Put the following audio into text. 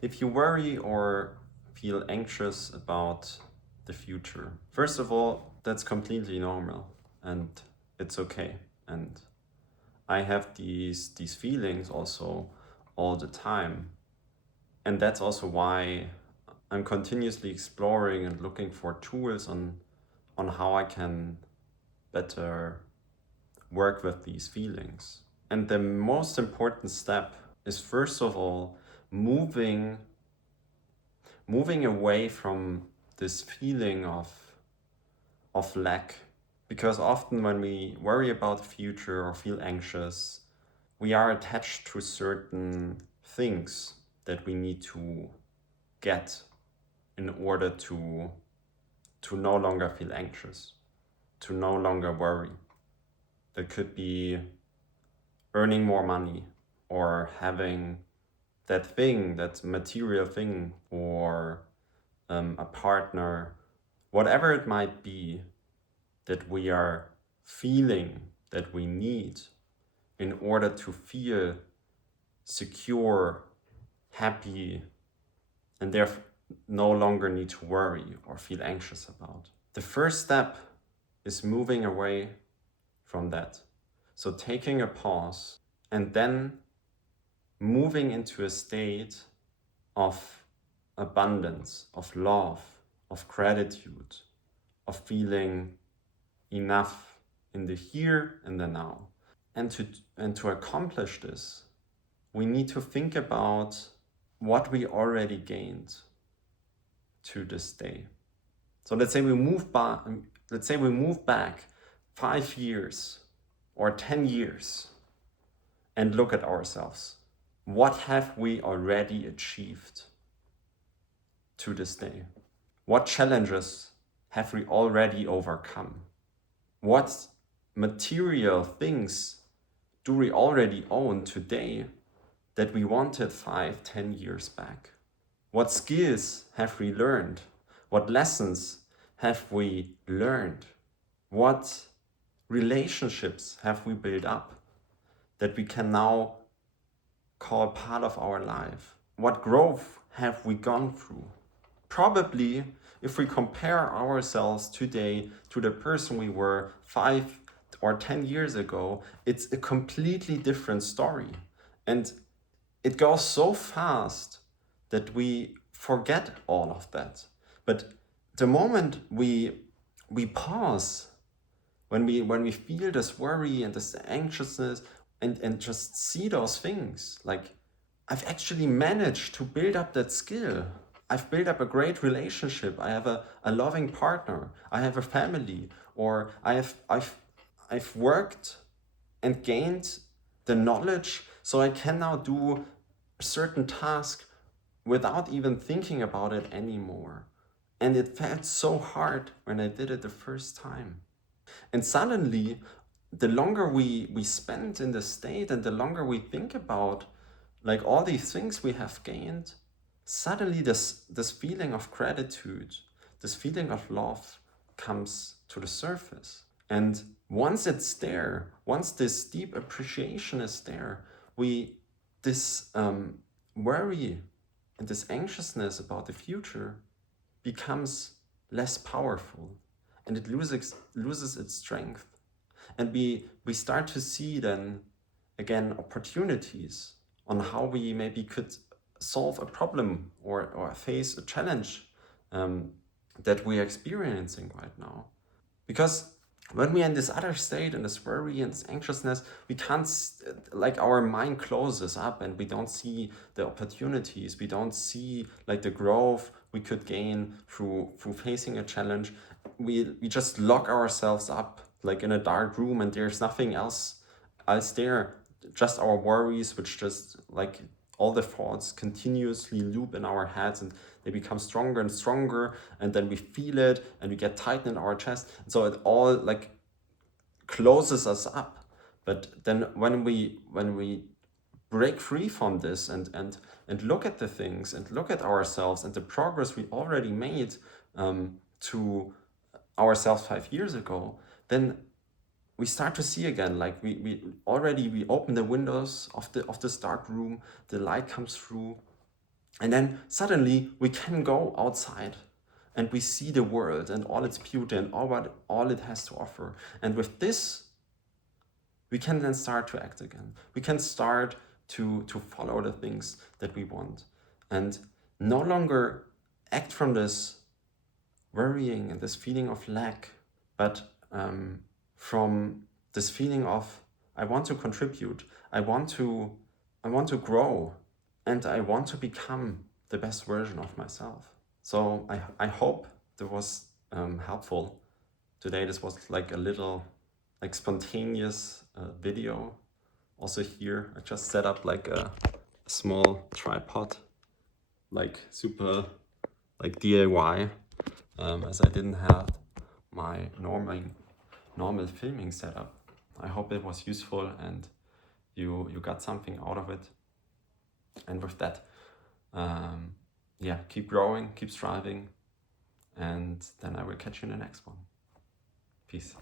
If you worry or feel anxious about the future, first of all, that's completely normal and it's okay. And I have these feelings also all the time. And that's also why I'm continuously exploring and looking for tools on how I can better work with these feelings. And the most important step is first of all moving moving away from this feeling of lack, because often when we worry about the future or feel anxious, we are attached to certain things that we need to get in order to no longer feel anxious, to no longer worry. That could be earning more money or having that thing, that material thing, or a partner, whatever it might be that we are feeling that we need in order to feel secure, happy, and therefore no longer need to worry or feel anxious about. The first step is moving away from that. So taking a pause and then moving into a state of abundance, of love, of gratitude, of feeling enough in the here and the now. And to accomplish this, we need to think about what we already gained to this day. So let's say we move back 5 years or 10 years and look at ourselves. What have we already achieved to this day? What challenges have we already overcome? What material things do we already own today that we wanted 5, 10 years back? What skills have we learned? What lessons have we learned? What relationships have we built up that we can now call part of our life? What growth have we gone through? Probably, if we compare ourselves today to the person we were 5 or 10 years ago, it's a completely different story. And it goes so fast that we forget all of that. But the moment we pause, when we feel this worry and this anxiousness and just see those things, like I've actually managed to build up that skill. I've built up a great relationship. I have a loving partner. I have a family, or I've worked and gained the knowledge so I can now do a certain task without even thinking about it anymore. And it felt so hard when I did it the first time. And suddenly, the longer we spend in the state and the longer we think about like all these things we have gained, suddenly this feeling of gratitude, this feeling of love comes to the surface. And once it's there, once this deep appreciation is there, this worry and this anxiousness about the future becomes less powerful, and it loses its strength. And we start to see then again opportunities on how we maybe could solve a problem or face a challenge that we are experiencing right now. Because when we're in this other state, in this worry and this anxiousness, we can't, like our mind closes up and we don't see the opportunities. We don't see like the growth we could gain through facing a challenge. We just lock ourselves up like in a dark room, and there's nothing else there, just our worries, which just like all the thoughts continuously loop in our heads, and they become stronger and stronger, and then we feel it and we get tightened in our chest, and so it all like closes us up. But then when we break free from this and look at the things and look at ourselves and the progress we already made to ourselves 5 years ago, then we start to see again, like we open the windows of this dark room, the light comes through, And then suddenly we can go outside and we see the world and all its beauty and all it has to offer. And with this, we can then start to act again. We can start to follow the things that we want and no longer act from this worrying and this feeling of lack, but from this feeling of, I want to contribute, I want to grow, and I want to become the best version of myself. So I hope that was helpful today. This was like a little like spontaneous video. Also here, I just set up like a small tripod, like super like DIY, as I didn't have my normal filming setup. I hope it was useful and you got something out of it. And with that, yeah, keep growing, keep striving, and then I will catch you in the next one. Peace.